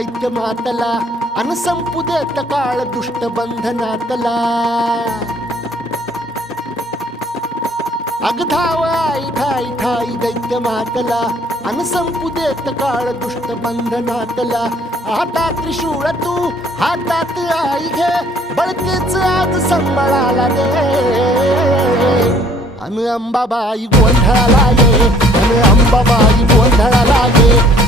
दैत्य मातला अन संपू देत काळ दुष्ट बंधनातला अग धाव आई ठाई ठाई दैत्य मातला अन संपू देत काळ दुष्ट बंधनातला हातात त्रिशूळ तू हातात आई घे बळकेच आज संबळाला दे अन अंबाबाई गोंधळाला ये अन अंबाबाई गोंधळाला ये